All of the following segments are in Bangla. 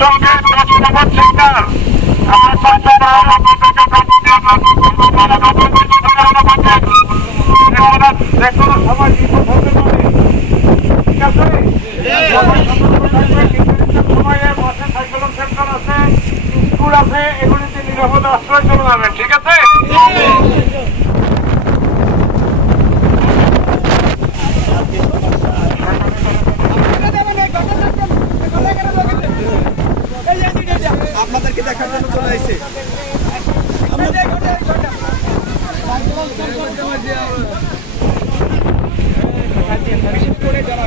সঙ্গে দশ নম্বর সেক্টর আমরা সরকার যে ঠিক আছে, এগুলিতে নিরাপদ আশ্রয় চলে যাবে ঠিক আছে। আপনাদেরকে দেখার জন্য চলে আসছে যারা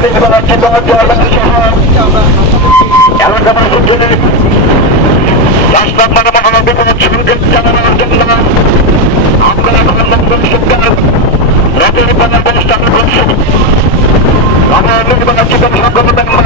চিন্তা চেয়ারম্যান সহ এলাকাবাসীর জন্য নম্বরে মহানবী কোনো ছুটে জানানোর জন্য আমরা এখন নতুন সরকার, রাতের বেলা অনুষ্ঠান করছি। আমাদের বেলা সংগঠন